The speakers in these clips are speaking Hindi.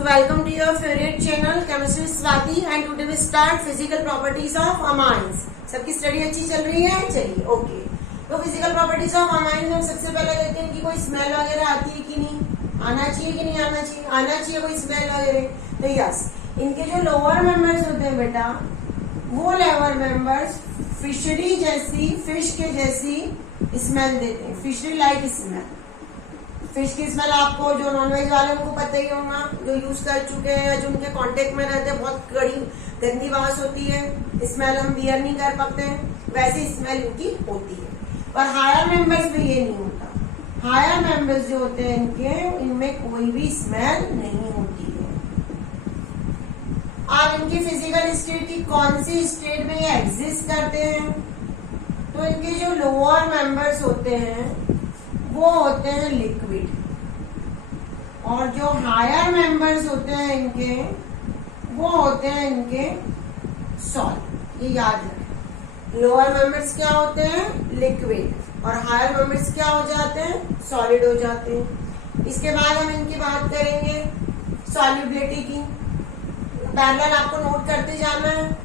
So welcome to your favorite channel Chemistry Swati and today we start physical properties of amines. सबकी स्टडी अच्छी चल रही है? चलिए ओके। तो फिजिकल प्रॉपर्टीज ऑफ अमाइन में सबसे पहले देखते हैं कि कोई स्मेल वगैरह आती है कि नहीं, आना चाहिए कि नहीं आना चाहिए, आना चाहिए कोई स्मेल वगैरह। तो यस, इनके जो लोअर मेंबर्स होते हैं बेटा, वो लोअर मेंबर्स फिशरी जैसी, फिश के जैसी स्मेल देते हैं, फिशरी लाइक स्मेल। फिश की स्मेल आपको जो नॉनवेज वाले उनको पता ही होगा, जो यूज कर चुके हैं या जो उनके कांटेक्ट में रहते हैं, बहुत कड़ी गंदी वास होती है, स्मेल हम बियर नहीं कर पाते हैं, वैसी स्मेल इनकी होती है। पर हायर मेंबर्स में ये नहीं होता। हायर मेंबर्स जो होते हैं इनके, इनमें कोई भी स्मेल नहीं होती है। आप इनकी फिजिकल स्टेट की कौन सी स्टेट में ये एग्जिस्ट करते हैं? तो इनके जो लोअर मेंबर्स होते हैं वो होते हैं लिक्विड, और जो हायर मेंबर्स होते हैं इनके, वो होते हैं इनके सॉलिड। ये याद रखें, लोअर मेंबर्स क्या होते हैं? लिक्विड, और हायर मेंबर्स क्या हो जाते हैं? सॉलिड हो जाते हैं। इसके बाद हम इनकी बात करेंगे सॉल्युबिलिटी की। पैरेलल आपको नोट करते जाना है।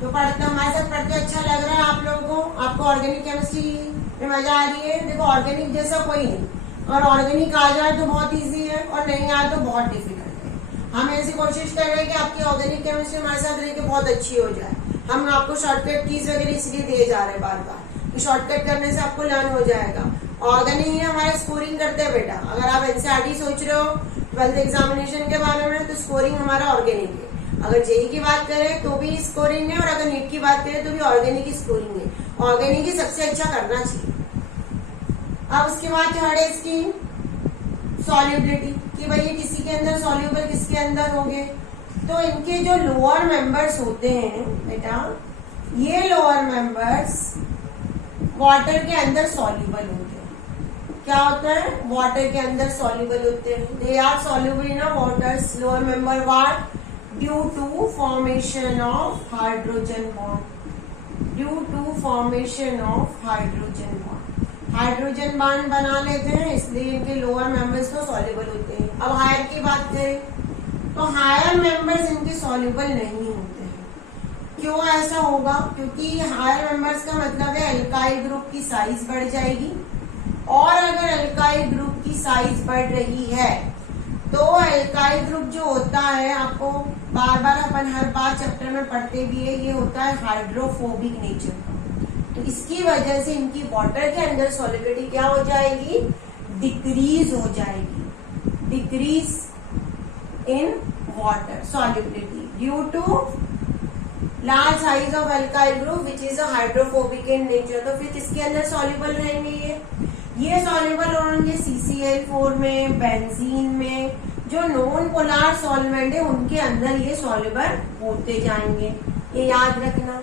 तो पढ़ते हमारे साथ पढ़ते अच्छा लग रहा है आप लोगों को? आपको ऑर्गेनिक केमिस्ट्री में मजा आ रही है? देखो, ऑर्गेनिक जैसा कोई नहीं, और ऑर्गेनिक आ जाए तो बहुत इजी है और नहीं आए तो बहुत डिफिकल्ट है। हम ऐसी कोशिश कर रहे हैं कि आपकी ऑर्गेनिक केमिस्ट्री हमारे साथ रह के बहुत अच्छी हो जाए। हम आपको शॉर्टकट कीज वगैरह इसलिए दिए जा रहे हैं बार बार कि शॉर्टकट करने से आपको लर्न हो जाएगा। ऑर्गेनिक ही हमारे स्कोरिंग करते हैं बेटा। अगर आप एनसीईआरटी सोच रहे हो 12th एग्जामिनेशन के बारे में, तो स्कोरिंग हमारा ऑर्गेनिक है। अगर जेई की बात करें तो भी स्कोरिंग है, और अगर नीट की बात करें तो भी ऑर्गेनिक की स्कोरिंग है। ऑर्गेनिक ही सबसे अच्छा करना चाहिए। अब उसके बाद थर्ड है इसकी सॉल्युबिलिटी, कि भाई ये किसी के अंदर सॉल्युबल किसके अंदर होंगे। तो इनके जो लोअर मेंबर्स होते हैं बेटा, ये लोअर मेंबर्स वाटर के अंदर सॉल्युबल होते हैं। क्या होता है? वाटर के अंदर सॉल्युबल होते हैं। They are soluble in waters lower member what? Due to formation of hydrogen bond, due to formation of hydrogen bond. Hydrogen bond बना लेते हैं, इसलिए इनके लोअर मेंबर्स तो सॉल्युबल होते हैं। अब हायर की बात करें तो हायर मेंबर्स इनके सॉल्युबल नहीं होते हैं। क्यों ऐसा होगा? क्योंकि हायर मेंबर्स का मतलब है एल्काइल ग्रुप की साइज बढ़ जाएगी, और अगर एल्काइल ग्रुप की साइज बढ़ रही है तो एल्काइल ग्रुप जो होता है, आपको बार बार अपन हर बार चैप्टर में पढ़ते भी है, ये होता है हाइड्रोफोबिक नेचर का। तो इसकी वजह से इनकी वाटर के अंदर सॉल्युबिलिटी क्या हो जाएगी? डिक्रीज हो जाएगी, decrease in water solubility due to large size of alkyl group which is a hydrophobic in nature. तो फिर किसके अंदर सॉल्युबल रहेंगे? ये सॉल्युबल होंगे CCl4 में, बेंजीन में। जो नॉन पोलर सॉल्वेंट है उनके अंदर ये सॉल्युबल होते जाएंगे, ये याद रखना।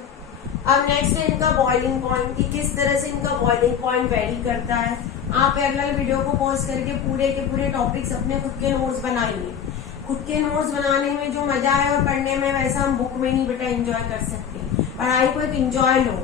अब नेक्स्ट है इनका बॉइलिंग पॉइंट, कि किस तरह से इनका बॉइलिंग पॉइंट वेरी करता है। आप पैरेलल वीडियो को पॉज करके पूरे के पूरे टॉपिक्स अपने खुद के नोट्स बनाइए। खुद के नोट्स बनाने में जो मजा है और पढ़ने में, वैसा हम बुक में नहीं बेटा एंजॉय कर सकते। पढ़ाई को एक एंजॉय लो,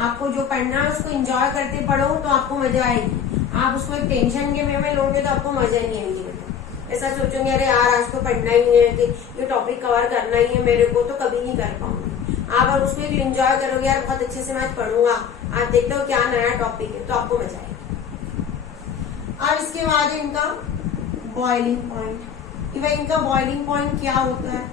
आपको जो पढ़ना है उसको एंजॉय करते पढ़ो तो आपको मजा आएगी। आप उसको एक टेंशन के वे में लोगे तो आपको मजा ही नहीं आएगी बेटा। ऐसा सोचोगे अरे यार आज तो पढ़ना ही है, कि ये टॉपिक कवर करना ही है मेरे को, तो कभी नहीं कर पाऊंगी। आप अगर उसको एक एंजॉय करोगे, यार बहुत अच्छे से मैं पढ़ूंगा, आप देखते हो क्या नया टॉपिक है, तो आपको मजा आएगी। अब इसके बाद इनका बॉइलिंग पॉइंट, कि भाई इनका बॉइलिंग पॉइंट क्या होता है।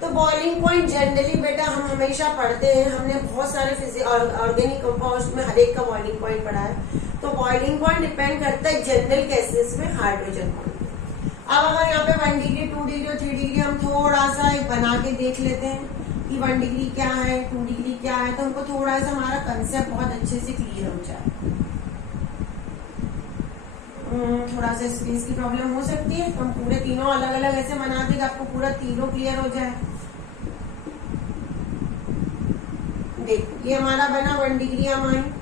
तो बॉइलिंग पॉइंट जनरली बेटा हम हमेशा पढ़ते हैं, हमने बहुत सारे ऑर्गेनिक कंपाउंड्स में हर एक का बॉइलिंग पॉइंट पढ़ा है। तो बॉइलिंग पॉइंट डिपेंड करता है जनरल केसेस में हाइड्रोजन बॉन्ड। अब अगर यहाँ पे 1 डिग्री 2 डिग्री और 3 डिग्री हम थोड़ा सा एक बना के देख लेते हैं कि 1 डिग्री क्या है, 2 डिग्री क्या है, तो हमको थोड़ा सा हमारा कंसेप्ट बहुत अच्छे से क्लियर हो जाए। थोड़ा सा स्पेस की प्रॉब्लम हो सकती है, तो हम पूरे तीनों अलग अलग ऐसे बना देंगे, आपको पूरा तीनों क्लियर हो जाए। देखो ये हमारा बना 1 डिग्री अमाइन,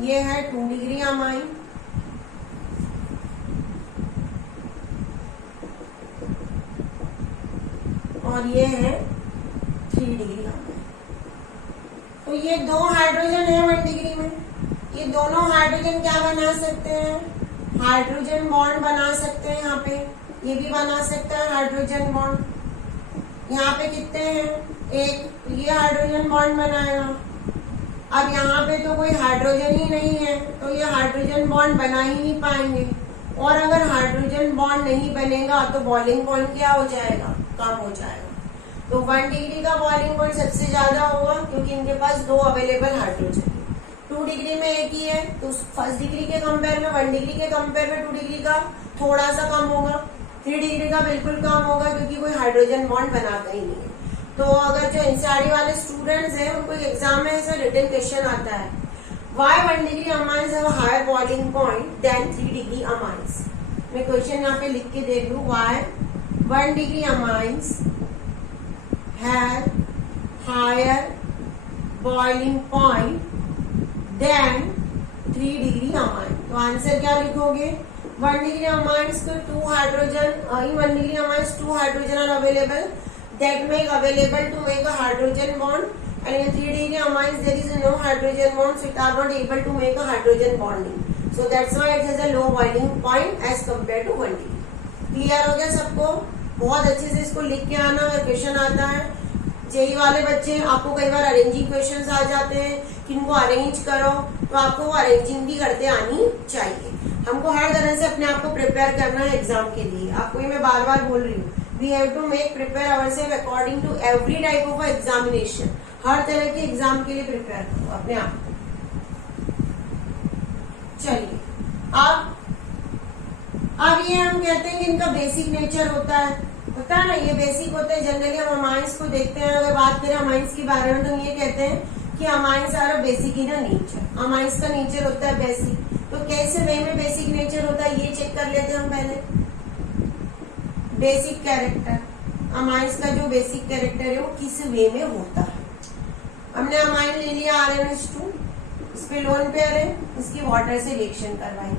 ये है 2 डिग्री अमाइन, और ये है 3 डिग्री अमाइन। तो ये 2 हाइड्रोजन है 1 डिग्री दोनों हाइड्रोजन क्या बना सकते हैं, हाइड्रोजन बॉन्ड बना सकते हैं। यहाँ पे ये भी बना सकता है हाइड्रोजन बॉन्ड। यहाँ पे कितने हैं, एक, ये हाइड्रोजन बॉन्ड बनाएगा। अब यहाँ पे तो कोई हाइड्रोजन ही नहीं है, तो ये हाइड्रोजन बॉन्ड बना ही नहीं पाएंगे। और अगर हाइड्रोजन बॉन्ड नहीं बनेगा तो बॉइलिंग पॉइंट क्या हो जाएगा, कम हो जाएगा। तो 1 डिग्री का बॉइलिंग पॉइंट सबसे ज्यादा होगा क्योंकि इनके पास 2 अवेलेबल हाइड्रोजन। 2 डिग्री में एक ही है, तो 1 डिग्री के कंपेयर में 1 डिग्री के कंपेयर में 2 डिग्री का थोड़ा सा कम होगा। 3 डिग्री का बिल्कुल कम होगा क्योंकि कोई हाइड्रोजन बॉन्ड बनाता ही नहीं है। तो अगर जो एनसीईआरटी वाले स्टूडेंट्स हैं उनको एग्जाम में ऐसा रिटन क्वेश्चन आता है, why 1 degree amines have a higher boiling point than 3 degree amines. मैं क्वेश्चन यहाँ पे लिख के देख लूं, व्हाई 1 degree amines have higher boiling point than 3 degree amine। तो आंसर क्या लिखोगे, 1 degree amines को 2 hydrogen in 1 degree amines 2 hydrogen are available that make available to make a hydrogen bond, and in 3 degree amines there is no hydrogen bond, so it are not able to make a hydrogen bonding, so that's why it has a low boiling point as compared to 1 degree। Clear हो गया सबको? बहुत अच्छे से इसको लिख के आना। अगर क्वेश्चन आता है जेई वाले बच्चे, आपको कई बार अरेंजिंग क्वेश्चंस आ जाते हैं कि इनको अरेंज करो, तो आपको वो अरेंजिंग भी करते आनी चाहिए। हमको हर तरह से अपने आप को प्रिपेयर करना है एग्जाम के लिए। आपको ये मैं बार बार बोल रही हूँ, we have to make prepare ourself according to every type of examination. हर तरह के एग्जाम के लिए प्रिपेयर करो अपने आप को। चलिए अब ये हम कहते हैं कि इनका बेसिक नेचर होता है ना, ये बेसिक होते हैं। जनरली हम अमाइंस को देखते हैं, अगर बात करें अमाइंस के बारे में तो ये कहते हैं कि amines are basic in nature. Amines का नेचर होता है बेसिक। तो कैसे वे में बेसिक नेचर होता है ये चेक कर लेते हैं हम पहले। बेसिक कैरेक्टर, अमाइंस का जो बेसिक कैरेक्टर है वो किस वे में होता है। हमने अमाइन ले लिया RNH2, इस पे लोन पेयर है, इसकी वाटर से रिएक्शन करवाई।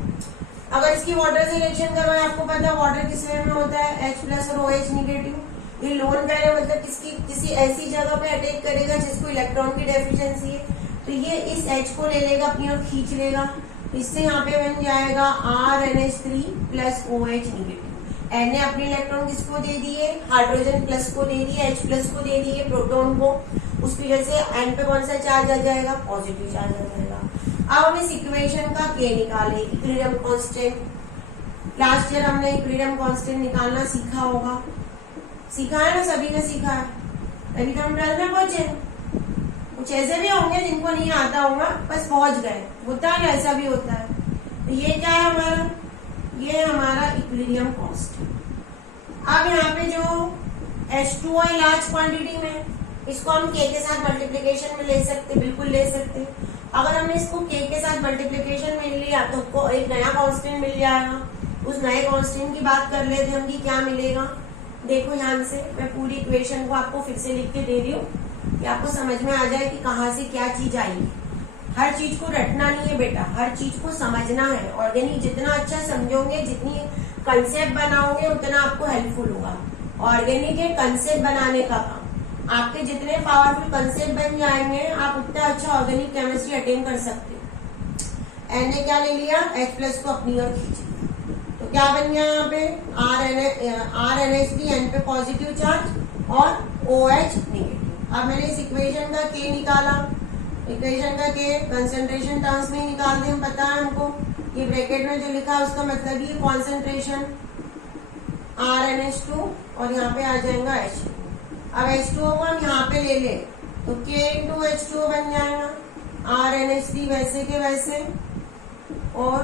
अगर इसकी वाटर से रिएक्शन करवाए, आपको पता है वाटर किस वे में होता है, H+ और OH निगेटिव। ये लोन पेयर है, मतलब किसी ऐसी जगह पे अटैक करेगा जिसको इलेक्ट्रॉन की डेफिशिएंसी है, तो ये इस H को ले लेगा अपनी और खींच लेगा, तो इससे यहाँ पे बन जाएगा RNH3 + OH निगेटिव। N ने अपने इलेक्ट्रॉन किसको दे दिए, हाइड्रोजन प्लस को दे दिए, H+ को दे दिए, प्रोटॉन को। उसकी वजह से N पे कौन सा चार्ज आ जाएगा, पॉजिटिव चार्ज आ जाएगा। अब हम इस इक्वेशन का K निकाले, इक्विलिब्रियम कांस्टेंट। लास्ट ईयर हमने इक्विलिब्रियम कांस्टेंट निकालना सीखा होगा, सीखा है ना, सभी ने सीखा है, तभी तो हम 12 में पहुंचे। कुछ ऐसे भी होंगे जिनको नहीं आता होगा, बस पहुंच गए, होता है ना, ऐसा भी होता है। तो ये क्या है हमारा, ये हमारा इक्विलिब्रियम कांस्टेंट। अब यहाँ पे जो H2O है लार्ज क्वांटिटी में, इसको हम K के साथ मल्टीप्लीकेशन में ले सकते, बिल्कुल ले सकते। अगर हमने इसको K के साथ मल्टीप्लीकेशन में लिया तो हमको एक नया कांस्टेंट मिल जाएगा। उस नए कांस्टेंट की बात कर लेते हैं हम कि क्या मिलेगा। देखो ध्यान से, मैं पूरी इक्वेशन को आपको फिर से लिख के दे रही हूँ कि आपको समझ में आ जाए कि कहाँ से क्या चीज आएगी। हर चीज को रटना नहीं है बेटा, हर चीज को समझना है। ऑर्गेनिक जितना अच्छा समझोगे, जितनी कंसेप्ट बनाओगे, उतना आपको हेल्पफुल होगा। ऑर्गेनिक है कंसेप्ट बनाने का काम। आपके जितने पावरफुल कंसेप्ट बन जाएंगे, आप उतना अच्छा ऑर्गेनिक केमिस्ट्री अटेंड कर सकते हो। N ने क्या ले लिया, H+ को अपनी ओर खींच लिया, तो क्या बन गया यहाँ पे RNH3, N पे पॉजिटिव चार्ज और OH निगेटिव। अब मैंने इस इक्वेशन का K निकाला, इक्वेशन का K कंसेंट्रेशन टर्म्स में निकाल दें, पता है हमको। ये ब्रैकेट में जो लिखा है उसका मतलब ये कॉन्सेंट्रेशन RNH2 और यहाँ पे आ जाएगा H2। अब H2O को हम यहाँ पे ले ले तो K × H2O बन जाएगा, RNH3 वैसे के वैसे और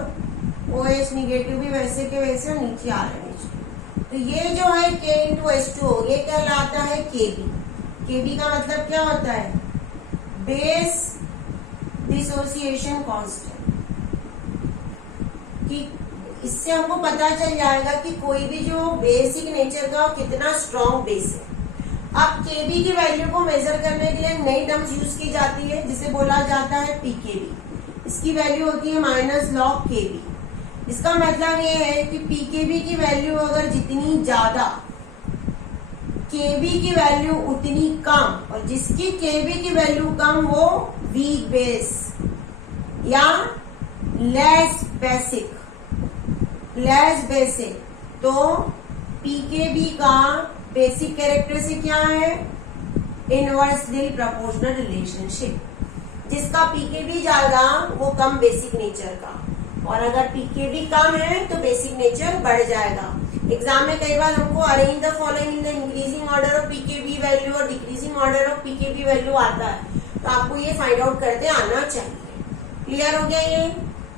OH निगेटिव भी वैसे के वैसे और नीचे RNH2। तो ये जो है K × H2O, ये कहलाता है KB। KB का मतलब क्या होता है, बेस डिसोसिएशन कांस्टेंट। कि इससे हमको पता चल जाएगा कि कोई भी जो बेसिक नेचर का कितना स्ट्रॉन्ग बेस है। अब Kb की वैल्यू को मेजर करने के लिए नई टर्म्स यूज की जाती है जिसे बोला जाता है pKb। इसकी वैल्यू होती है -log Kb। इसका मतलब ये है कि pKb की वैल्यू अगर जितनी ज्यादा, Kb की वैल्यू उतनी कम, और जिसकी Kb की वैल्यू कम वो वीक बेस या लेस बेसिक। तो पीकेबी का बेसिक कैरेक्टरिस्टिक क्या है? Inversely proportional relationship. जिसका पीकेबी ज्यादा वो कम बेसिक नेचर का, और अगर पीकेबी कम है तो बेसिक नेचर बढ़ जाएगा। एग्जाम में कई बार हमको arrange the following in the increasing order of pKb value और decreasing order of pKb value आता है, तो आपको ये फाइंड आउट करते आना चाहिए। क्लियर हो गया? ये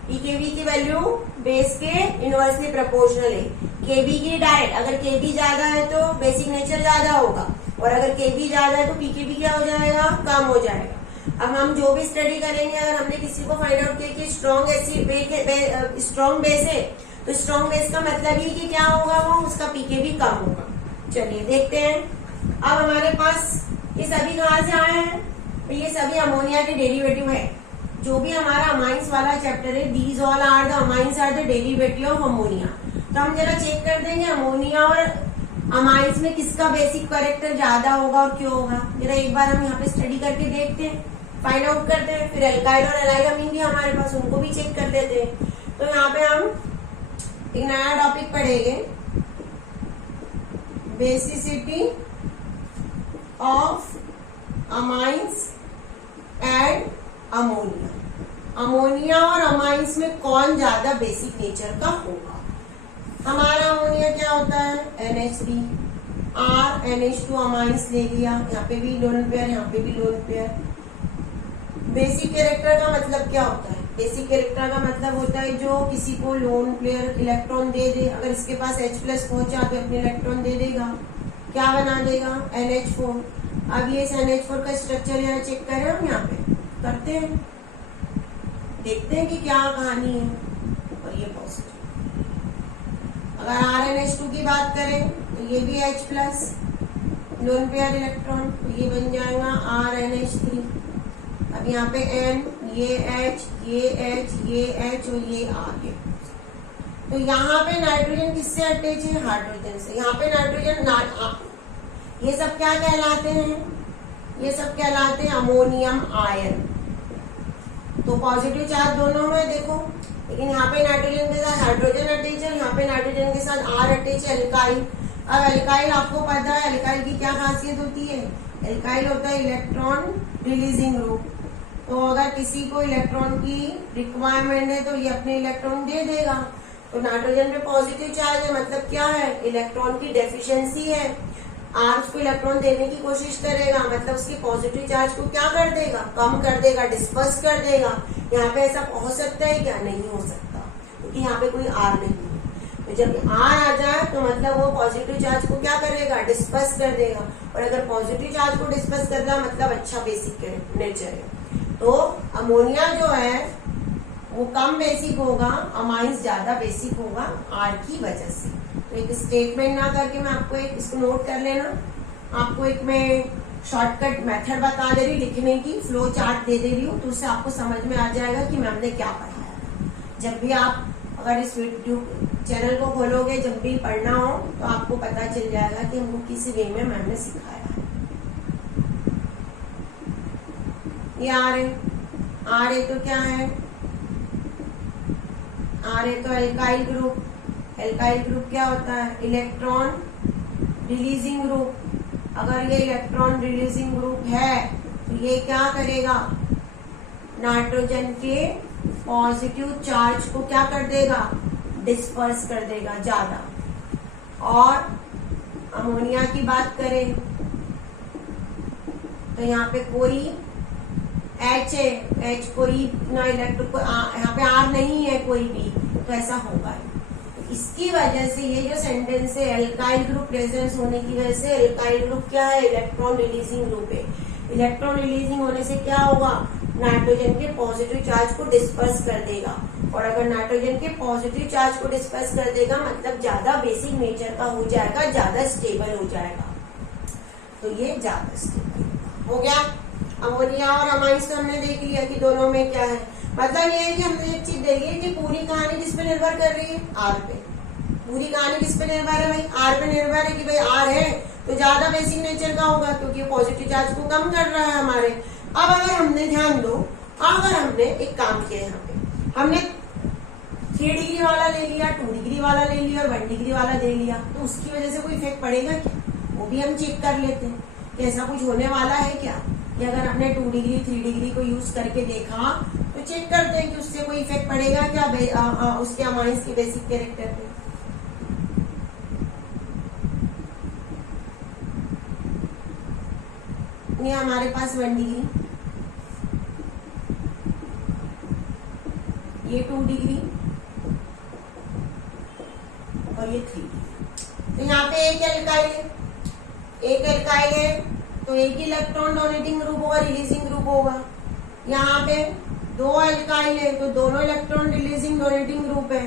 पीकेबी की वैल्यू बेस के इनवर्सली प्रोपोर्शनल है। केबी की डायरेक्ट, अगर केबी ज्यादा है तो बेसिक नेचर ज्यादा होगा, और अगर केबी ज्यादा है तो पीकेबी क्या हो जाएगा? कम हो जाएगा। अब हम जो भी स्टडी करेंगे, अगर हमने किसी को फाइंड आउट किया कि स्ट्रॉन्ग बेस है, तो स्ट्रॉन्ग बेस का मतलब ही कि क्या होगा? वो उसका पीकेबी कम होगा। चलिए देखते हैं। अब हमारे पास ये सभी कहाँ से आए हैं? तो ये सभी अमोनिया के डेरिवेटिव है। जो भी हमारा अमाइंस वाला चैप्टर है, these all are the amines are the derivative of ammonia. तो हम जरा चेक कर देंगे अमोनिया और अमाइंस में किसका बेसिक कैरेक्टर ज्यादा होगा और क्यों होगा। जरा एक बार हम यहाँ पे स्टडी करके देखते हैं, फाइंड आउट करते हैं। फिर एल्काइल और एलाइल अमीन भी हमारे पास, उनको भी चेक कर देते हैं। तो यहाँ पे हम एक नया टॉपिक पढ़ेंगे, basicity of amines and ammonia. Ammonia और अमाइंस में कौन ज्यादा बेसिक नेचर का होगा? हमारा अमोनिया क्या होता है? NH3 R NH2 अमाइंस ले लिया, यहाँ पे भी लोन पेयर, यहाँ पे भी लोन पेयर। बेसिक कैरेक्टर का मतलब क्या होता है? बेसिक कैरेक्टर का मतलब होता है जो किसी को लोन पेयर इलेक्ट्रॉन दे दे, अगर इसके पास H+ पहुंचा तो अपने इलेक्ट्रॉन दे देगा, क्या बना देगा? NH4। अब ये NH4 का स्ट्रक्चर यहाँ चेक करें, हम यहाँ पे करते हैं, देखते हैं कि क्या कहानी है। और ये पॉजिटिव। अगर RNH2 की बात करें तो ये भी H+ लोन पेयर इलेक्ट्रॉन, तो ये बन जाएगा RNH3। अब यहाँ पे N, ये H, ये H, ये H और ये R है। तो यहाँ पे नाइट्रोजन किससे अटैच है? हाइड्रोजन से। यहाँ पे नाइट्रोजन, ये सब क्या कहलाते हैं? ये सब कहलाते हैं अमोनियम आयन। तो पॉजिटिव चार्ज दोनों में देखो, लेकिन यहाँ पे नाइट्रोजन के साथ हाइड्रोजन अटैच है, यहाँ पे नाइट्रोजन के साथ R अटैच है, एल्काइल। अब एल्काइल आपको पता है एल्काइल की क्या खासियत होती है? एल्काइल होता है इलेक्ट्रॉन रिलीजिंग ग्रुप। तो अगर किसी को इलेक्ट्रॉन की रिक्वायरमेंट है तो ये अपने इलेक्ट्रॉन दे देगा। तो नाइट्रोजन पे पॉजिटिव चार्ज है, मतलब क्या है? इलेक्ट्रॉन की डेफिशिएंसी है। R उसको इलेक्ट्रॉन देने की कोशिश करेगा, मतलब उसकी पॉजिटिव चार्ज को क्या कर देगा? कम कर देगा, डिस्पर्स कर देगा। यहाँ पे ऐसा हो सकता है क्या? नहीं हो सकता, क्योंकि यहाँ पे कोई R नहीं है। तो जब R आ जाए तो मतलब वो पॉजिटिव चार्ज को क्या करेगा? डिस्पर्स कर देगा। और अगर पॉजिटिव चार्ज को डिस्पर्स कर देगा मतलब अच्छा बेसिक नेचर है। तो अमोनिया जो है वो कम बेसिक होगा, अमाइंस ज्यादा बेसिक होगा R की वजह से। तो एक स्टेटमेंट ना करके मैं आपको एक, इसको नोट कर लेना, आपको एक मैं शॉर्टकट मेथड बता दे रही हूँ लिखने की, फ्लो चार्ट दे रही हूँ, तो उससे आपको समझ में आ जाएगा कि मैम ने क्या पढ़ाया। जब भी आप अगर इस यूट्यूब चैनल को खोलोगे, जब भी पढ़ना हो तो आपको पता चल जाएगा कि हमको किस वे में मैम ने सिखाया है। ये आर है तो क्या है? आर है तो एल्काइल ग्रुप। एल्काइल ग्रुप क्या होता है? Electron releasing group. अगर ये इलेक्ट्रॉन रिलीजिंग ग्रुप है तो ये क्या करेगा? नाइट्रोजन के पॉजिटिव चार्ज को क्या कर देगा? डिस्पर्स कर देगा ज्यादा। और अमोनिया की बात करें तो यहाँ पे कोई H है, H कोई ना इलेक्ट्रॉन को, यहाँ पे R नहीं है कोई भी, तो ऐसा होगा। इसकी वजह से ये जो सेंटेंस है, एल्काइल ग्रुप प्रेजेंस होने की वजह से, एल्काइल ग्रुप क्या है? इलेक्ट्रॉन रिलीजिंग ग्रुप है। इलेक्ट्रॉन रिलीजिंग होने से क्या होगा? नाइट्रोजन के पॉजिटिव चार्ज को डिस्पर्स कर देगा। और अगर नाइट्रोजन के पॉजिटिव चार्ज को डिस्पर्स कर देगा मतलब ज्यादा बेसिक नेचर का हो जाएगा, ज्यादा स्टेबल हो जाएगा। तो ये ज्यादा स्टेबल हो गया। अमोनिया और अमाइंस तो हमने देख लिया कि दोनों में क्या है। मतलब ये है कि हमने एक चीज देखी है कि पूरी कहानी किस पे निर्भर कर रही है? R पे। पूरी कहानी किस पे निर्भर है भाई? R पे निर्भर है कि भाई R है तो ज्यादा बेसिक नेचर का होगा, क्योंकि पॉजिटिव चार्ज को कम कर रहा है हमारे। अब अगर हमने ध्यान दो, अगर हमने एक काम किया, यहाँ पे हमने डिग्री वाला ले लिया, 2 डिग्री वाला ले लिया और 1 डिग्री वाला ले लिया, तो उसकी वजह से कोई इफेक्ट पड़ेगा क्या? वो भी हम चेक कर लेते हैं कि ऐसा कुछ होने वाला है क्या, कि अगर हमने 2 डिग्री 3 डिग्री को यूज करके देखा तो चेक करते हैं कि उससे कोई इफेक्ट पड़ेगा क्या उसके अमाइंस के बेसिक कैरेक्टर पे। ये हमारे पास 1 डिग्री, ये 2 डिग्री और ये 3 डिग्री। तो यहाँ पे एक एल्काइल है तो एक ही इलेक्ट्रॉन डोनेटिंग ग्रुप होगा, रिलीजिंग ग्रुप होगा। यहाँ पे 2 एल्काइल है तो दोनों इलेक्ट्रॉन रिलीजिंग डोनेटिंग ग्रुप है।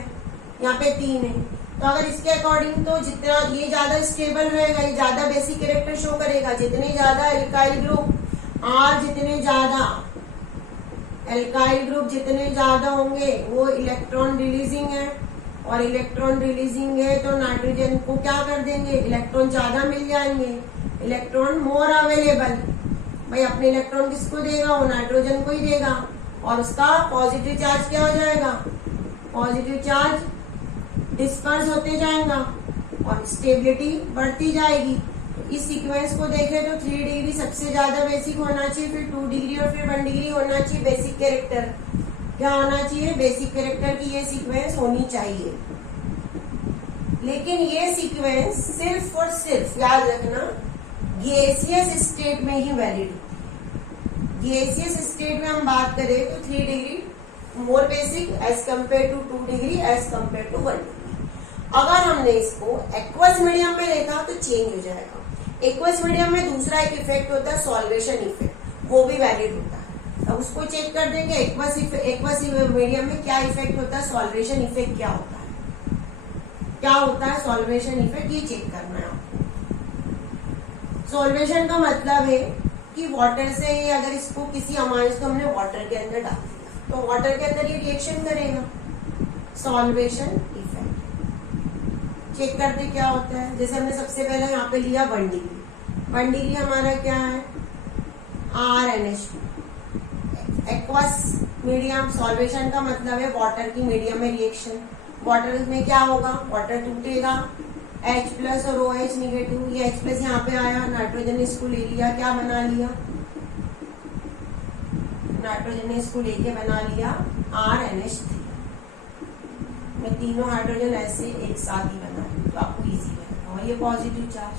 यहाँ पे 3 है, तो अगर इसके अकॉर्डिंग तो जितना ये ज्यादा स्टेबल रहेगा, ये ज्यादा बेसिक कैरेक्टर शो करेगा। जितने ज्यादा एल्काइल ग्रुप और जितने ज्यादा एल्काइल ग्रुप जितने ज्यादा होंगे वो इलेक्ट्रॉन रिलीजिंग है, और इलेक्ट्रॉन रिलीजिंग है तो नाइट्रोजन को क्या कर देंगे, इलेक्ट्रॉन ज्यादा मिल जाएंगे, इलेक्ट्रॉन मोर अवेलेबल। भाई अपने इलेक्ट्रॉन किसको देगा, वो नाइट्रोजन को ही देगा, और उसका पॉजिटिव चार्ज क्या हो जाएगा, पॉजिटिव चार्ज डिस्पर्स होते जाएगा और स्टेबिलिटी बढ़ती जाएगी। इस सीक्वेंस को देखें तो 3 डिग्री सबसे ज्यादा बेसिक होना चाहिए, फिर 2 डिग्री और फिर 1 डिग्री होना चाहिए बेसिक कैरेक्टर। क्या होना चाहिए, बेसिक कैरेक्टर की ये सीक्वेंस होनी चाहिए। लेकिन ये सीक्वेंस सिर्फ और सिर्फ याद रखना गैसियस स्टेट में ही वैलिड होती है। गैसियस स्टेट में हम बात करें तो 3 degree more basic as compare to 2 degree as compare to 1 degree. अगर हमने इसको एक्वस मीडियम में देखा तो चेंज हो जाएगा। एक्वस मीडियम में दूसरा एक इफेक्ट होता है सॉल्वेशन इफेक्ट, वो भी वैलिड होता है। अब उसको चेक कर देंगे एक्वस मीडियम में क्या इफेक्ट होता है, सॉल्वेशन इफेक्ट क्या होता है, क्या होता है सॉल्वेशन इफेक्ट, ये चेक करना है आपको। सॉल्वेशन का मतलब है कि वाटर से अगर इसको किसी अमाइंस को हमने वाटर के अंदर डाल दिया तो वाटर के अंदर ये रिएक्शन करेगा, सॉल्वेशन इफेक्ट। चेक करते क्या होता है, जैसे हमने सबसे पहले यहाँ पे लिया 1 डिग्री। 1 डिग्री हमारा क्या है, RNH2। एक्वस मीडियम, सॉल्वेशन का मतलब है वाटर की मीडियम में रिएक्शन। वाटर में क्या होगा, वाटर टूटेगा, H प्लस और OH निगेटिव। ये H प्लस यहाँ पे आया, नाइट्रोजन ने इसको ले लिया, क्या बना लिया, नाइट्रोजन ने इसको लेके बना लिया RNH3 में तीनों हाइड्रोजन ऐसे एक साथ ही बना लिया, तो आपको इजी रहेगा। और ये पॉजिटिव चार्ज।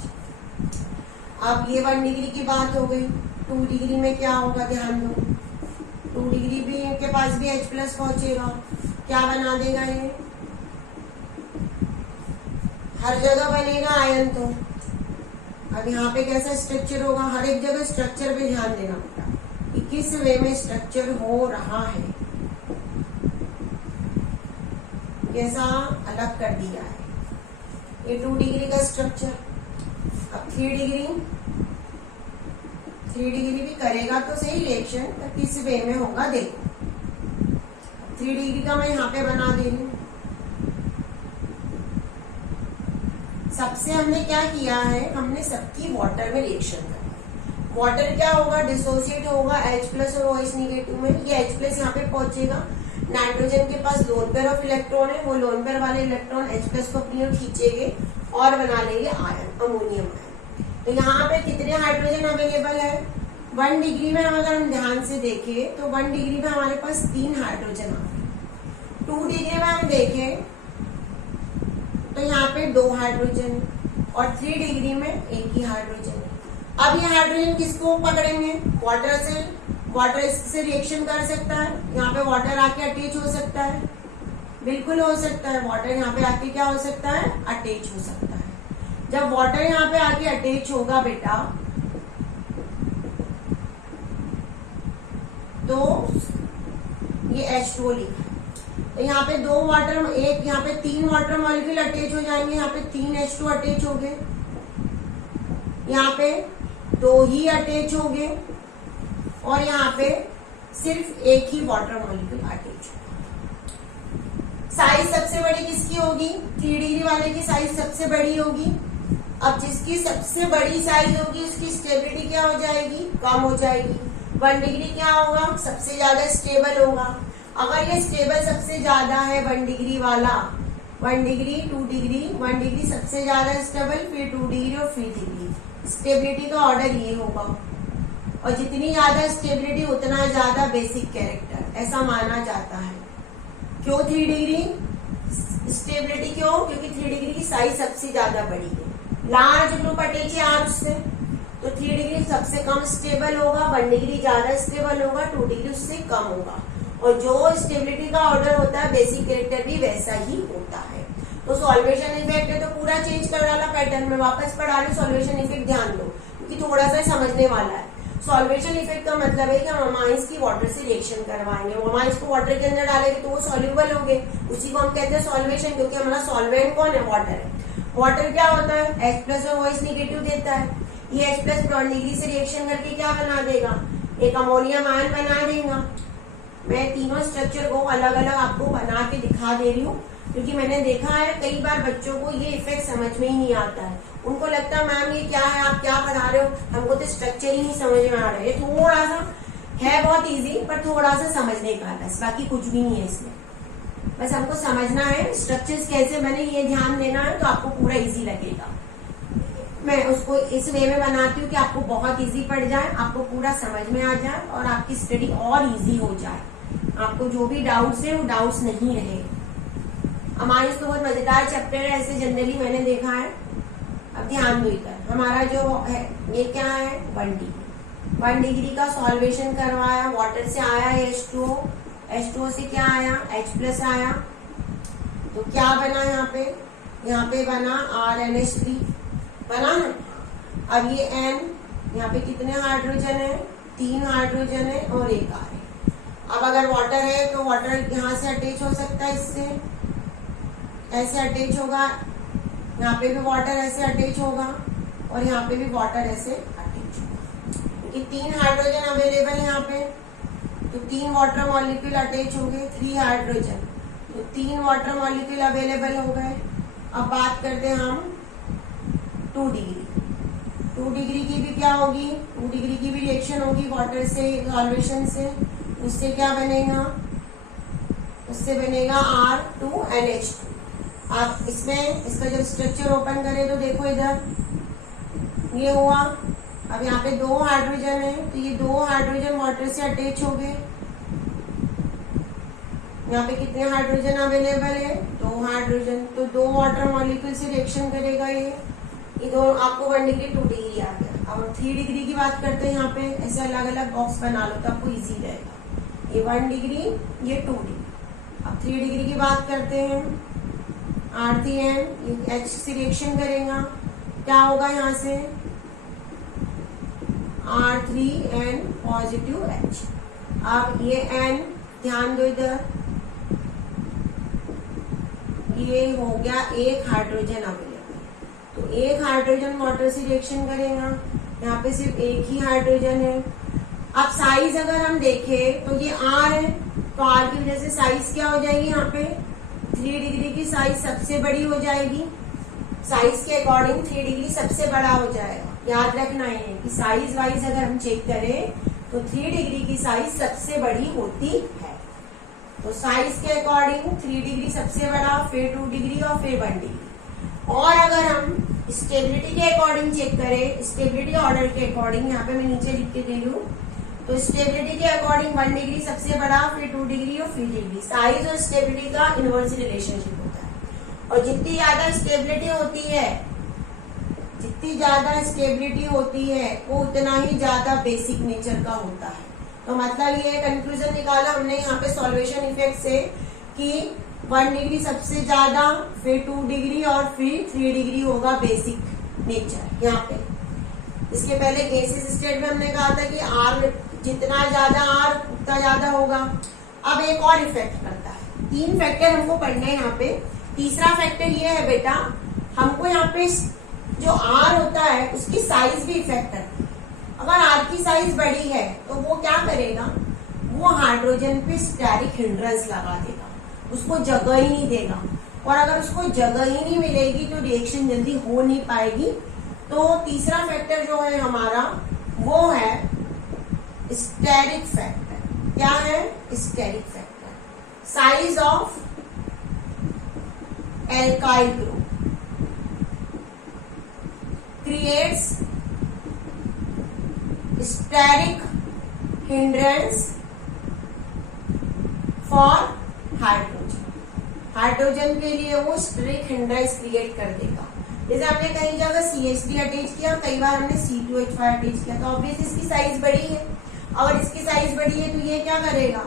अब ये 1 डिग्री की बात हो गई। 2 डिग्री में क्या होगा, ध्यान दो, 2 डिग्री भी के पास भी H प्लस पहुंचेगा, क्या बना देगा, ये हर जगह बनेगा आयन। तो अब यहाँ पे कैसा स्ट्रक्चर होगा, हर एक जगह स्ट्रक्चर पे ध्यान देना पड़ता कि किस वे में स्ट्रक्चर हो रहा है, कैसा अलग कर दिया है। ये 2 डिग्री का स्ट्रक्चर। अब 3 डिग्री भी करेगा तो सही रिएक्शन, तो किस वे में होगा देखो। 3 डिग्री का मैं यहाँ पे बना दे रही हूँ। सबसे हमने क्या किया है, हमने सबकी वाटर में रिएक्शन करना। वाटर क्या होगा, डिसोसिएट होगा H प्लस और OH निगेटिव में। ये H प्लस यहाँ पे पहुंचेगा, नाइट्रोजन के पास लोन पेयर ऑफ इलेक्ट्रॉन है, वो लोन पेयर वाले इलेक्ट्रॉन H प्लस को अपनी ओर खींचेंगे और बना लेंगे आयन, अमोनियम आयन। तो यहाँ पे कितने हाइड्रोजन अवेलेबल है, 1 डिग्री में अगर हम ध्यान से देखें तो 1 डिग्री में हमारे पास 3 हाइड्रोजन आ गए। 2 डिग्री में हम देखें तो यहाँ पे 2 हाइड्रोजन और 3 डिग्री में 1 ही हाइड्रोजन। अब ये हाइड्रोजन किसको पकड़ेंगे, वाटर इससे रिएक्शन कर सकता है, यहाँ पे वाटर आके अटैच हो सकता है, बिल्कुल हो सकता है। वाटर यहाँ पे आके क्या हो सकता है, अटैच हो सकता है। जब वाटर यहाँ पे आके अटैच होगा बेटा तो ये H2O लिखा है, तो यहाँ पे 2 वाटर, एक यहाँ पे 3 वाटर मॉलिक्यूल अटैच हो जाएंगे, यहाँ पे 3 H2 अटैच हो गए, यहाँ पे 2 ही अटैच हो गए, और यहाँ पे सिर्फ 1 ही वाटर मॉलिक्यूल अटैच होगा। साइज सबसे बड़ी किसकी होगी, 3 डिग्री वाले की साइज सबसे बड़ी होगी। अब जिसकी सबसे बड़ी साइज होगी उसकी स्टेबिलिटी क्या हो जाएगी, कम हो जाएगी। 1 डिग्री क्या होगा, सबसे ज्यादा स्टेबल होगा। अगर ये स्टेबल सबसे ज्यादा है 1 डिग्री वाला, 1 डिग्री 2 डिग्री, 1 डिग्री सबसे ज्यादा स्टेबल, फिर 2 डिग्री और फिर डिग्री, स्टेबिलिटी का ऑर्डर ये होगा। और जितनी ज्यादा स्टेबिलिटी उतना ज्यादा बेसिक कैरेक्टर, ऐसा माना जाता है। क्यों 3 डिग्री स्टेबिलिटी? क्यों? क्योंकि 3 डिग्री की साइज सबसे ज्यादा बड़ी है, लार्ज ग्रुप अटैच है आर उससे, तो 3 डिग्री सबसे कम स्टेबल होगा, 1 डिग्री ज्यादा स्टेबल होगा, 2 डिग्री उससे कम होगा। और जो स्टेबिलिटी का ऑर्डर होता है बेसिक कैरेक्टर भी वैसा ही होता है। तो सॉल्वेशन इफेक्ट है तो पूरा चेंज कर डाला पैटर्न में, वापस पढ़ा रही सॉल्वेशन इफेक्ट, ध्यान दो क्योंकि थोड़ा सा समझने वाला है। सॉल्वेशन इफेक्ट का मतलब है कि हम अमाइंस की वाटर से रिएक्शन करवाएंगे, अमाइंस को वाटर के अंदर डालेंगे तो वो सॉल्युबल होंगे, उसी को हम कहते हैं सॉल्वेशन, क्योंकि हमारा सॉल्वेंट कौन है? वाटर है। वाटर क्या होता है? H प्लस और OH निगेटिव देता है। ये H प्लस 1 डिग्री से रिएक्शन करके क्या बना देगा? एक अमोनियम आयन बना देगा। मैं तीनों स्ट्रक्चर को अलग अलग आपको बना के दिखा दे रही हूँ, क्योंकि मैंने देखा है कई बार बच्चों को ये इफेक्ट समझ में ही नहीं आता है। उनको लगता है मैम ये क्या है, आप क्या पढ़ा रहे हो, हमको तो स्ट्रक्चर ही नहीं समझ में आ रहा है। ये थोड़ा सा है, बहुत इजी, पर थोड़ा सा समझने का बस, बाकी कुछ भी नहीं है इसमें। बस हमको समझना है स्ट्रक्चर्स कैसे बने, ये ध्यान देना है, तो आपको पूरा इजी लगेगा। मैं उसको इस वे में बनाती हूँ कि आपको बहुत इजी पड़ जाए, आपको पूरा समझ में आ जाए और आपकी स्टडी और इजी हो जाए। आपको जो भी डाउट्स है वो डाउट्स नहीं रहे। अमाइंस तो बहुत मजेदार चैप्टर है, ऐसे जनरली मैंने देखा है। अब ध्यान दो इधर, हमारा जो है ये क्या है? 1 डिग्री, 1 डिग्री का सॉल्वेशन करवाया, वाटर से आया H2O, H2O से क्या आया? H प्लस आया, तो क्या बना यहाँ पे? यहाँ पे बना RNH3 बना ना। अब ये N, यहाँ पे कितने हाइड्रोजन है? 3 हाइड्रोजन है और 1 R है। अब अगर वाटर है तो वाटर यहाँ से अटैच हो सकता है, इससे ऐसे अटैच होगा, यहाँ पे भी वाटर ऐसे अटैच होगा और यहाँ पे भी वाटर ऐसे अटैच होगा, क्योंकि 3 हाइड्रोजन अवेलेबल है यहाँ पे, तो 3 वाटर मॉलिक्यूल अटैच हो गए, 3 हाइड्रोजन, तो 3 वाटर मॉलिक्यूल अवेलेबल हो गए। अब बात करते हैं हम 2 डिग्री। 2 डिग्री की भी क्या होगी? 2 डिग्री की भी रिएक्शन होगी वाटर से, सॉल्वेशन से, उससे क्या बनेगा? उससे बनेगा R2NH2। आप इसमें इसका जब स्ट्रक्चर ओपन करें तो देखो इधर ये हुआ। अब यहाँ पे 2 हाइड्रोजन है, तो ये 2 हाइड्रोजन वाटर से अटैच हो गए। यहाँ पे कितने हाइड्रोजन अवेलेबल है? 2 हाइड्रोजन, तो 2 वाटर मॉलिक्यूल से रिएक्शन करेगा ये दो। आपको 1 डिग्री 2 डिग्री आ गया। अब 3 डिग्री की बात करते हैं, यहाँ पे ऐसे अलग अलग बॉक्स बना लो तो आपको इजी रहेगा। ये 1 डिग्री, ये 2 डिग्री। अब 3 डिग्री की बात करते हैं, R3N H से रिएक्शन करेगा, क्या होगा? यहाँ से R3N पॉजिटिव H। अब ये N, ध्यान दो इधर, ये हो गया 1 हाइड्रोजन अवेलेबल, तो 1 हाइड्रोजन वाटर से रिएक्शन करेगा, यहाँ पे सिर्फ 1 ही हाइड्रोजन है। अब साइज अगर हम देखें तो ये R है, तो R की वजह से साइज क्या हो जाएगी? यहाँ पे 3 डिग्री की साइज सबसे बड़ी हो जाएगी। साइज के अकॉर्डिंग 3 डिग्री सबसे बड़ा हो जाएगा। याद रखना है कि साइज वाइज अगर हम चेक करें तो 3 डिग्री की साइज सबसे बड़ी होती है। तो साइज के अकॉर्डिंग 3 डिग्री सबसे बड़ा, फिर 2 डिग्री और फिर 1 डिग्री। और अगर हम स्टेबिलिटी के अकॉर्डिंग चेक करें, स्टेबिलिटी ऑर्डर के अकॉर्डिंग, यहाँ पे मैं नीचे लिख के दे रही हूँ, तो स्टेबिलिटी के अकॉर्डिंग 1 डिग्री सबसे बड़ा, फिर 2 डिग्री और फिर डिग्री। साइज और स्टेबिलिटी का इनवर्स रिलेशनशिप होता है। और जितनी ज्यादा स्टेबिलिटी होती है, जितनी ज्यादा स्टेबिलिटी होती है वो उतना ही ज्यादा बेसिक नेचर का होता है। तो मतलब ये कंक्लूजन निकाला हमने यहाँ पे सॉल्वेशन इफेक्ट से कि 1 डिग्री सबसे ज्यादा, फिर 2 डिग्री और फिर 3 डिग्री होगा बेसिक नेचर। यहाँ पे इसके पहले गैसेस स्टेट में हमने कहा था कि R जितना ज्यादा R उतना ज्यादा होगा। अब एक और इफेक्ट करता है, 3 फैक्टर हमको पढ़ने हैं यहाँ पे। तीसरा फैक्टर ये है बेटा, हमको यहाँ पे जो R होता है उसकी साइज भी इफेक्ट करती है। अगर R की साइज बड़ी है तो वो क्या करेगा? वो हाइड्रोजन पे स्टेरिक हिंड्रेंस लगा देगा, उसको जगह ही नहीं देगा। और अगर उसको जगह ही नहीं मिलेगी तो रिएक्शन जल्दी हो नहीं पाएगी। तो तीसरा फैक्टर जो है हमारा वो है स्टेरिक फैक्टर। क्या है? Steric factor. size of alkyl group creates steric hindrance for hydrogen. Hydrogen के लिए वो स्टेरिक हिंड्रेंस क्रिएट कर देगा। जैसे हमने कई जगह CH3 अटैच किया, कई बार हमने C2H5 अटैच किया, तो ऑब्वियसली इसकी साइज बड़ी है। अगर इसकी साइज बड़ी है तो ये क्या करेगा,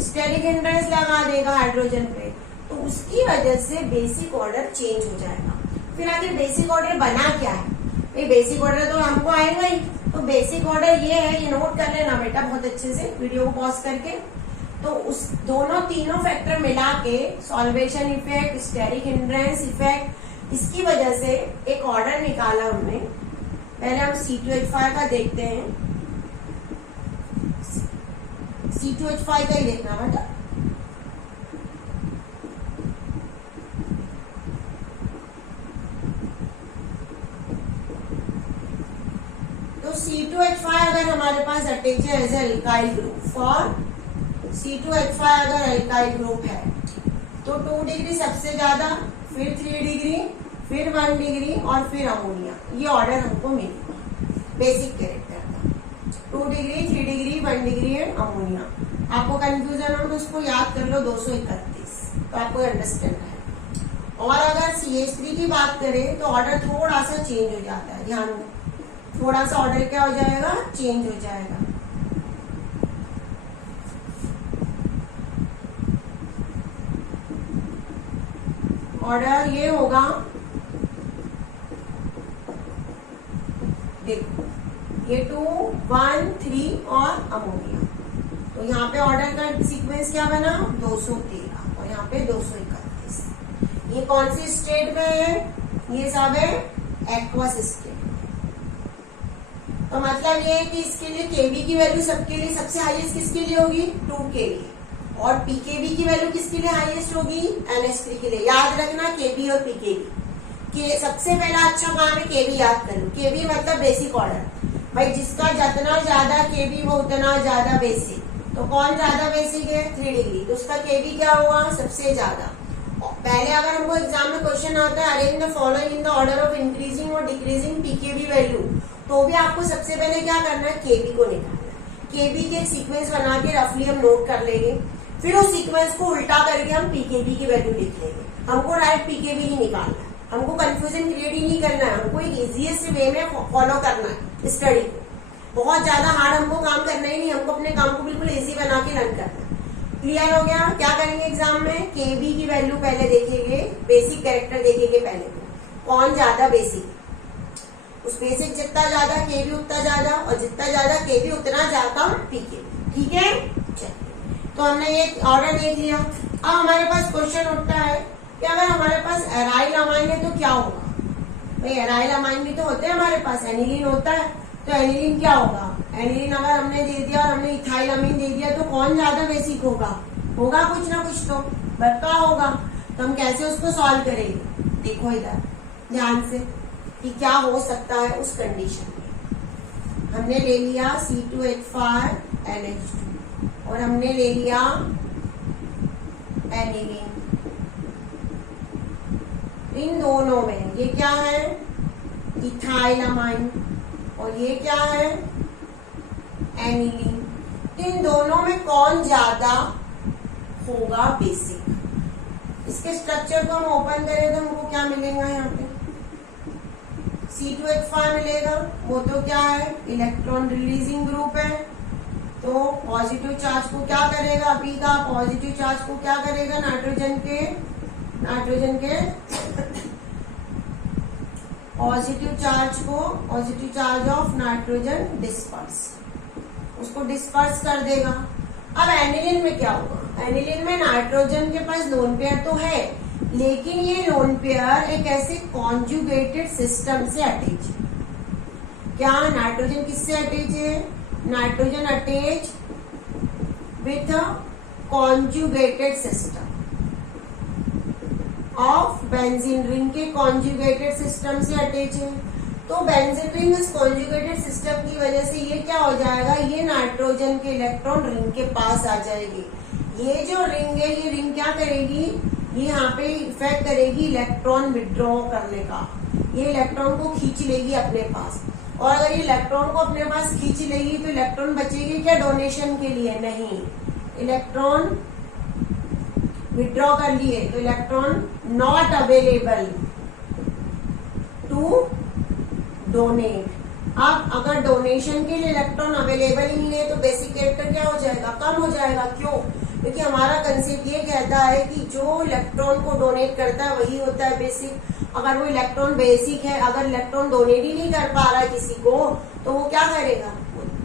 स्टेरिक हिंड्रेंस लगा देगा हाइड्रोजन पे, तो उसकी वजह से बेसिक ऑर्डर चेंज हो जाएगा। फिर आगे बेसिक ऑर्डर बना क्या है, भाई बेसिक ऑर्डर तो हमको आएगा ही। तो बेसिक ऑर्डर ये है, ये नोट कर लेना बेटा बहुत अच्छे से वीडियो को पॉज करके। तो उस दोनों तीनों फैक्टर मिला के solvation effect, steric hindrance effect, इसकी वजह से एक ऑर्डर निकाला हमने। पहले हम C2H5 का देखते हैं, C2H5 का ही देखना बेटा। तो C2H5 अगर हमारे पास अटैच है as alkyl group for C2H5 अगर एल्काइल ग्रुप है तो 2 डिग्री सबसे ज्यादा, फिर 3 डिग्री, फिर 1 डिग्री और फिर अमोनिया। ये ऑर्डर हमको मिलेगा बेसिक कैरेक्टर का, 2 degree, 3 degree, 1 degree and ammonia. आपको कंफ्यूजन हो तो उसको याद कर लो 231, तो आपको अंडरस्टैंड है। और अगर CH3 की बात करें तो ऑर्डर थोड़ा सा चेंज हो जाता है, ध्यान में थोड़ा सा ऑर्डर क्या हो जाएगा, चेंज हो जाएगा। ऑर्डर ये होगा, देखो ये 2, 1, 3 और अमोनिया। तो यहाँ पे ऑर्डर का सीक्वेंस क्या बना, 213 और यहाँ पे 231। ये कौन सी स्टेट में है, ये सब है एक्वस स्टेट। तो मतलब ये है कि इसके लिए केबी की वैल्यू सबके लिए सबसे हाईएस्ट किसके लिए होगी, 2 के लिए, और पीकेबी की वैल्यू किसके लिए हाईएस्ट होगी, NH3 के लिए। याद रखना केबी और पीकेबी के सबसे पहला अच्छा काम है केबी याद कर लो। केबी मतलब बेसिक ऑर्डर, भाई जिसका जितना ज्यादा केबी वो उतना ज्यादा बेसिक। तो कौन ज्यादा बेसिक है, 3 डिग्री, तो उसका केबी क्या हुआ, सबसे ज्यादा। पहले अगर हमको एग्जाम में क्वेश्चन आता है arrange the following in the order of increasing और डिक्रीजिंग पीकेबी वैल्यू, तो भी आपको सबसे पहले क्या करना है, केबी को निकालना है। केबी के सीक्वेंस बना के रफली हम नोट कर लेंगे, फिर उस सीक्वेंस को उल्टा करके हम पीकेबी की वैल्यू लिख लेंगे। हमको डायरेक्ट पीकेबी ही निकालना है, हमको कंफ्यूजन क्रिएट ही नहीं करना है, हमको एक इजीएस्ट वे में फॉलो करना है स्टडी को। बहुत ज्यादा हार्ड हमको काम करना ही नहीं, हमको अपने काम को बिल्कुल इजी बना के रन करना है। क्लियर हो गया। क्या करेंगे एग्जाम में, केबी की वैल्यू पहले देखेंगे, बेसिक कैरेक्टर देखेंगे पहले, कौन ज्यादा बेसिक, उस बेसिक जितना ज्यादा केबी उतना ज्यादा, और जितना ज्यादा केबी उतना ज्यादा पीकेबी। ठीक है, चलिए तो हमने ये ऑर्डर देख लिया। अब हमारे पास क्वेश्चन उठता है कि अगर हमारे पास एराइल अमाइन है तो क्या होगा। भाई एराइल अमाइन भी तो होते हैं हमारे पास, एनिलीन होता है, तो एनिलीन क्या होगा, एनिलीन अगर हमने दे दिया और हमने इथाइल अमीन दे दिया तो कौन ज्यादा बेसिक होगा, होगा कुछ ना कुछ तो बड़का होगा। तो हम कैसे उसको सॉल्व करेंगे, देखो इधर ध्यान से कि क्या हो सकता है उस कंडीशन में। हमने ले लिया C2H5 NH2 और हमने ले लिया एनिलीन। इन दोनों में ये क्या है, इथाइल अमाइन, और ये क्या है, एनिलीन। इन दोनों में कौन ज्यादा होगा बेसिक। इसके स्ट्रक्चर को हम ओपन करें तो हमको क्या मिलेगा, यहाँ पे C2H5 मिलेगा। वो तो क्या है, इलेक्ट्रॉन रिलीजिंग ग्रुप है, तो पॉजिटिव चार्ज को क्या करेगा, अभी का पॉजिटिव चार्ज को क्या करेगा, नाइट्रोजन के positive charge of nitrogen disperse, उसको डिस्पर्स कर देगा। अब एनिलीन में क्या होगा, एनिलीन में नाइट्रोजन के पास लोन पेयर तो है, लेकिन ये लोन पेयर एक ऐसे कॉन्जुगेटेड सिस्टम से अटैच है। क्या नाइट्रोजन किससे अटैच है, nitrogen attach with conjugated system of benzene ring के कॉन्जुगेटेड सिस्टम से अटैच है। तो बेंजीन रिंग इस कॉन्जुगेटेड सिस्टम की वजह से ये क्या हो जाएगा, ये नाइट्रोजन के इलेक्ट्रॉन रिंग के पास आ जाएगी। ये जो रिंग है, ये रिंग क्या करेगी, ये यहाँ पे इफेक्ट करेगी इलेक्ट्रॉन विड्रॉ करने का। ये इलेक्ट्रॉन को खींच लेगी अपने पास, और अगर ये इलेक्ट्रॉन को अपने पास खींच लेगी तो इलेक्ट्रॉन बचेगी क्या डोनेशन के लिए? नहीं, इलेक्ट्रॉन विड्रॉ कर लिए तो electron not available to donate. अब अगर डोनेशन के लिए इलेक्ट्रॉन अवेलेबल ही नहीं है तो बेसिक कैरेक्टर क्या हो जाएगा? कम हो जाएगा। क्यों? क्योंकि हमारा कंसेप्ट ये कहता है कि जो इलेक्ट्रॉन को डोनेट करता है वही होता है बेसिक। अगर वो इलेक्ट्रॉन बेसिक है, अगर इलेक्ट्रॉन डोनेट ही नहीं कर पा रहा है किसी को, तो वो क्या करेगा?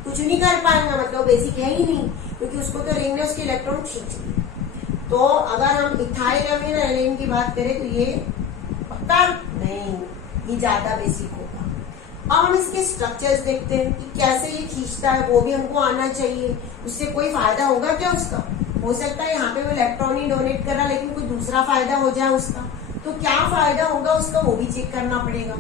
कुछ नहीं कर पाएगा, मतलब बेसिक है ही नहीं, क्योंकि उसको तो रिंग ने उसके इलेक्ट्रॉन खींच लिए। तो अगर हम इथाइल अमीन एलिन की बात करें तो ये पक्का नहीं, ये ज्यादा बेसिक होगा। अब हम इसके स्ट्रक्चर्स देखते हैं कि कैसे ये खींचता है, वो भी हमको आना चाहिए। उससे कोई फायदा होगा क्या उसका? हो सकता है यहाँ पे वो इलेक्ट्रॉन ही डोनेट कर रहा, लेकिन कोई दूसरा फायदा हो जाए उसका, तो क्या फायदा होगा उसका वो भी चेक करना पड़ेगा।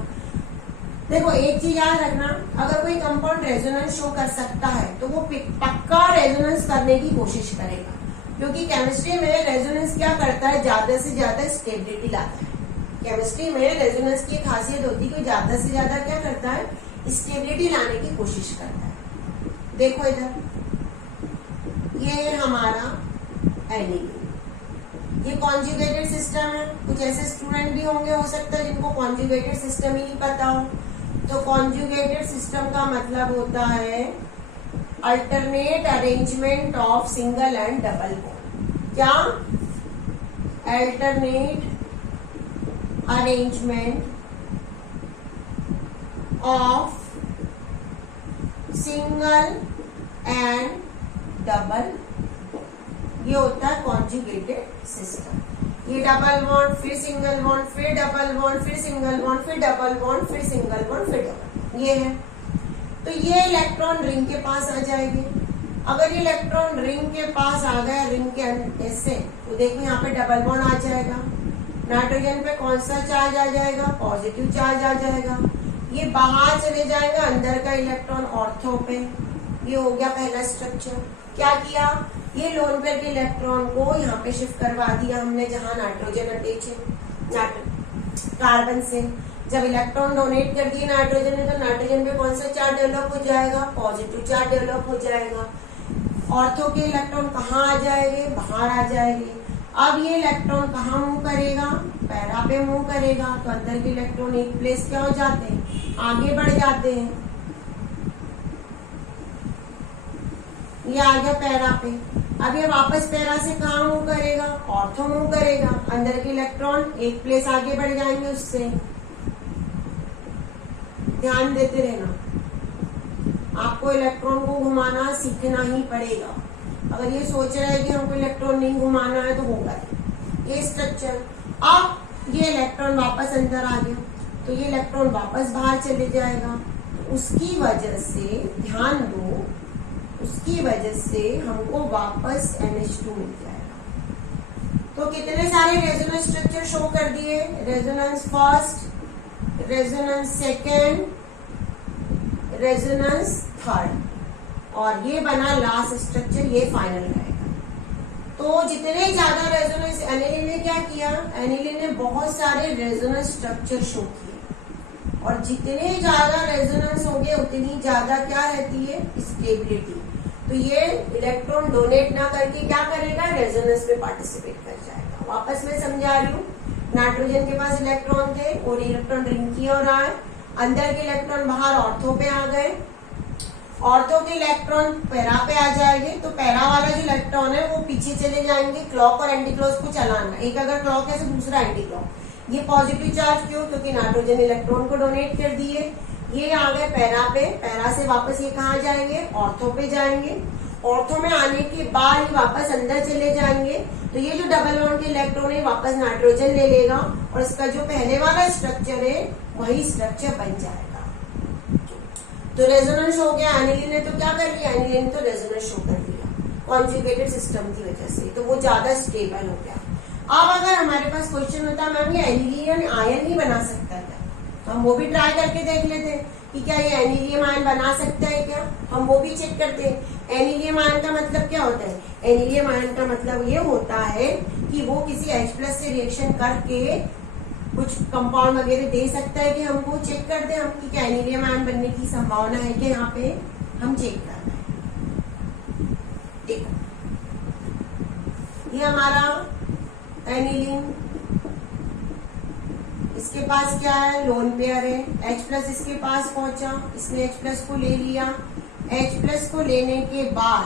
देखो एक चीज याद रखना, अगर कोई कंपाउंड रेजोनेंस शो कर सकता है तो वो पक्का रेजोनेंस करने की कोशिश करेगा, क्योंकि केमिस्ट्री में रेजोनेंस क्या करता है? ज्यादा से ज्यादा स्टेबिलिटी लाता है। केमिस्ट्री में रेजोनेंस की खासियत होती है कि ज्यादा से ज्यादा क्या करता है? स्टेबिलिटी लाने की कोशिश करता है। देखो इधर, ये हमारा एनिलीन, ये कॉन्जुगेटेड सिस्टम है। कुछ ऐसे स्टूडेंट भी होंगे हो सकता है जिनको कॉन्जुगेटेड सिस्टम ही नहीं पता हो। तो कॉन्जुगेटेड सिस्टम का मतलब होता है alternate arrangement of single and double bond. क्या? Alternate arrangement of single and double, ये होता है कॉन्जुगेटेड सिस्टम। ये डबल बॉन्ड, फिर सिंगल बॉन्ड, फिर डबल बॉन्ड, फिर सिंगल बॉन्ड, फिर डबल बॉन्ड, फिर सिंगल बॉन्ड, फिर डबल, ये है। तो ये इलेक्ट्रॉन रिंग के पास आ जाएंगे। अगर ये इलेक्ट्रॉन रिंग के पास आ गया, रिंग के ऐसे, तो देखो यहाँ पे डबल बॉन्ड आ जाएगा। नाइट्रोजन पे कौन सा चार्ज आ जाएगा? पॉजिटिव चार्ज आ जाएगा। ये बाहर चले जाएगा, अंदर का इलेक्ट्रॉन ऑर्थो पे। ये हो गया पहला स्ट्रक्चर। क्या किया? ये लोन पेयर के इलेक्ट्रॉन को यहाँ पे शिफ्ट करवा दिया हमने जहां नाइट्रोजन अटैच है कार्बन से। जब इलेक्ट्रॉन डोनेट कर दिए नाइट्रोजन ने, तो नाइट्रोजन पे कौन सा चार्ज डेवलप हो जाएगा? पॉजिटिव चार्ज डेवलप हो जाएगा। ऑर्थो के इलेक्ट्रॉन कहाँ आ जाएंगे? बाहर आ जाएंगे। अब ये इलेक्ट्रॉन कहाँ मूव करेगा? पैरा पे मूव करेगा। तो अंदर के इलेक्ट्रॉन एक प्लेस क्या हो जाते हैं? आगे बढ़ जाते हैं। ये आ गया पैरा पे। अब ये वापस पैरा से कहाँ मूव करेगा? ऑर्थो मूव करेगा। अंदर के इलेक्ट्रॉन एक प्लेस आगे बढ़ जाएंगे उससे। ध्यान देते रहना, आपको इलेक्ट्रॉन को घुमाना सीखना ही पड़ेगा। अगर ये सोच रहा है कि हमको इलेक्ट्रॉन नहीं घुमाना है तो होगा ये स्ट्रक्चर। अब ये इलेक्ट्रॉन वापस अंदर आ गया, तो ये इलेक्ट्रॉन वापस बाहर चले जाएगा। तो उसकी वजह से ध्यान दो, उसकी वजह से हमको वापस NH2 मिल जाएगा। तो कितने सारे रेजोनेंस स्ट्रक्चर शो कर दिए? Resonance first, resonance second, resonance third, और ये बना लास्ट स्ट्रक्चर, ये फाइनल रहेगा। तो जितने ज्यादा रेजोनेंस, एनिलीन ने क्या किया? एनिलीन ने बहुत सारे रेजोनेंस स्ट्रक्चर शो किए, और जितने ज्यादा रेजोनेंस होंगे उतनी ज्यादा क्या रहती है? स्टेबिलिटी। तो ये इलेक्ट्रॉन डोनेट ना करके क्या करेगा? रेजोनेंस में पार्टिसिपेट कर जाएगा। वापस मैं समझा रही हूँ, नाइट्रोजन के पास इलेक्ट्रॉन थे और इलेक्ट्रॉन रिंग की ओर आए, अंदर के इलेक्ट्रॉन बाहर ऑर्थो पे आ गए, ऑर्थो के इलेक्ट्रॉन पैरा पे आ जाएंगे। तो पैरा वाला जो इलेक्ट्रॉन है वो पीछे चले जाएंगे, क्लॉक और एंटी क्लॉक को चलाना। एक अगर क्लॉक है तो दूसरा एंटी क्लॉक। ये पॉजिटिव चार्ज क्यों? क्योंकि नाइट्रोजन इलेक्ट्रॉन को डोनेट कर दिए। ये आ गए पैरा पे, पैरा से वापस ये कहाँ जाएंगे? ऑर्थो पे जाएंगे। ऑर्थो में आने के बाद ये वापस अंदर चले जाएंगे। तो ये जो डबल बॉन्ड के इलेक्ट्रॉन है वापस नाइट्रोजन ले लेगा, और इसका जो पहले वाला स्ट्रक्चर है वही स्ट्रक्चर बन जाएगा। तो रेजोनेंस हो गया। एनिलीन ने तो क्या कर लिया? एनिलीन ने तो रेजोनेंस शो कर दिया कॉन्जुगेटेड सिस्टम की वजह से, तो वो ज्यादा स्टेबल हो गया। अब अगर हमारे पास क्वेश्चन होता मैम ये एनिलीन आयन नहीं बना सकता क्या, तो हम वो भी ट्राई करके देख लेते कि क्या ये एनिलियम आयन बना सकता है क्या, हम वो भी चेक करते हैं। एनिलियम आयन का मतलब क्या होता है? एनिलियम आयन का मतलब ये होता है कि वो किसी H+ से रिएक्शन करके कुछ कंपाउंड वगैरह दे सकता है कि हमको चेक करते हैं हम कि क्या एनिलियम आयन बनने की संभावना है कि यहाँ पे हम चेक कर रहे हैं। देखो ये हमारा एनिलीन, इसके पास क्या है? लोन पेयर है। H+ इसके पास पहुंचा, इसने H+ को ले लिया। H+ को लेने के बाद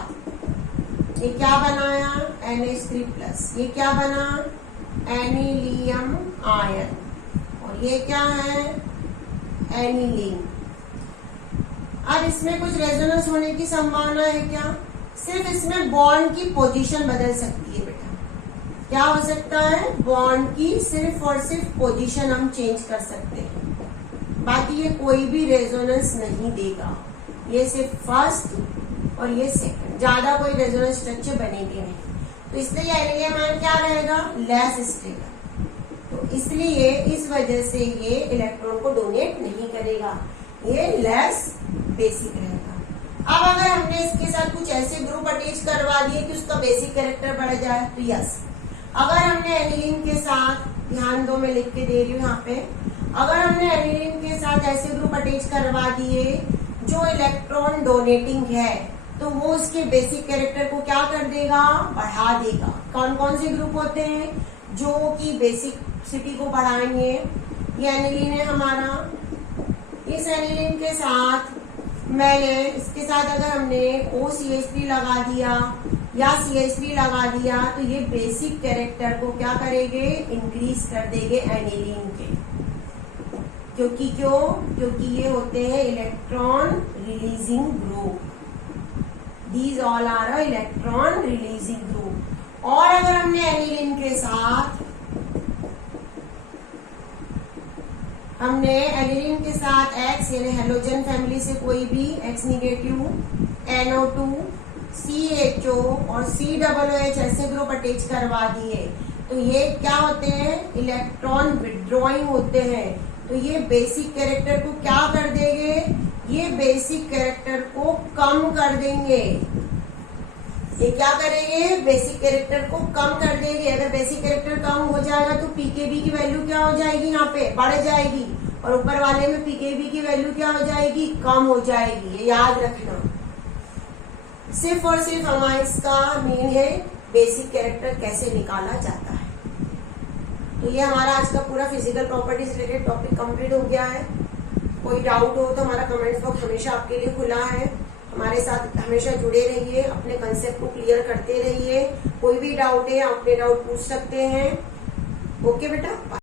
ये क्या बनाया? NH3+। ये क्या बना? एनिलियम आयन। और ये क्या है? एनिलीन। अब इसमें कुछ रेजोनेंस होने की संभावना है क्या? सिर्फ इसमें बॉन्ड की पोजीशन बदल सकती है बेटा। क्या हो सकता है? बॉन्ड की सिर्फ और सिर्फ पोजीशन हम चेंज कर सकते हैं, बाकी ये कोई भी रेजोनेंस नहीं देगा। ये सिर्फ फर्स्ट और ये सेकंड, ज्यादा कोई रेजोनेंस स्ट्रक्चर बनेगी नहीं। तो इसलिए एनिलियम आयन क्या रहेगा? Less stable. तो इसलिए इस वजह से ये इलेक्ट्रॉन को डोनेट नहीं करेगा, ये लेस बेसिक रहेगा। अब अगर हमने इसके साथ कुछ ऐसे ग्रुप अटैच करवा दिए कि उसका बेसिक कैरेक्टर बढ़ जाए तो यस। अगर हमने एनिलीन के साथ, ध्यान दो मैं लिख के दे रही हूँ यहाँ पे, अगर हमने एनिलीन के साथ ऐसे ग्रुप अटैच करवा दिए जो इलेक्ट्रॉन डोनेटिंग है तो वो उसके बेसिक कैरेक्टर को क्या कर देगा? बढ़ा देगा। कौन कौन से ग्रुप होते हैं जो कि बेसिसिटी को बढ़ाएंगे? ये एनिलीन है हमारा। इस एनिलीन के साथ मैंने, इसके साथ अगर हमने OCH3 लगा दिया या CH3 लगा दिया तो ये बेसिक कैरेक्टर को क्या करेंगे? इंक्रीज कर देंगे एनिलीन के। क्योंकि ये होते हैं electron releasing group. These all are electron releasing group. और अगर हमने एनिलीन के साथ X यानी हेलोजन फैमिली से कोई भी X नेगेटिव, NO2, CHO और COOH ऐसे ग्रुप अटैच करवा दिए तो ये क्या होते हैं? इलेक्ट्रॉन विड्रॉइंग होते हैं। तो ये बेसिक कैरेक्टर को क्या कर देंगे? ये बेसिक कैरेक्टर को कम कर देंगे। ये क्या करेंगे? बेसिक कैरेक्टर को कम कर देंगे। अगर बेसिक कैरेक्टर कम हो जाएगा तो पीकेबी की वैल्यू क्या हो जाएगी? यहाँ पे बढ़ जाएगी, और ऊपर वाले में पीकेबी की वैल्यू क्या हो जाएगी? कम हो जाएगी। ये याद रखना। सिर्फ और सिर्फ हमारा इसका मेन है बेसिक कैरेक्टर कैसे निकाला जाता है। तो ये हमारा आज का पूरा physical properties related topic complete हो गया है। कोई डाउट हो तो हमारा कमेंट्स बॉक्स हमेशा आपके लिए खुला है। हमारे साथ हमेशा जुड़े रहिए, अपने कंसेप्ट को क्लियर करते रहिए। कोई भी डाउट है, अपने डाउट पूछ सकते हैं। ओके बेटा।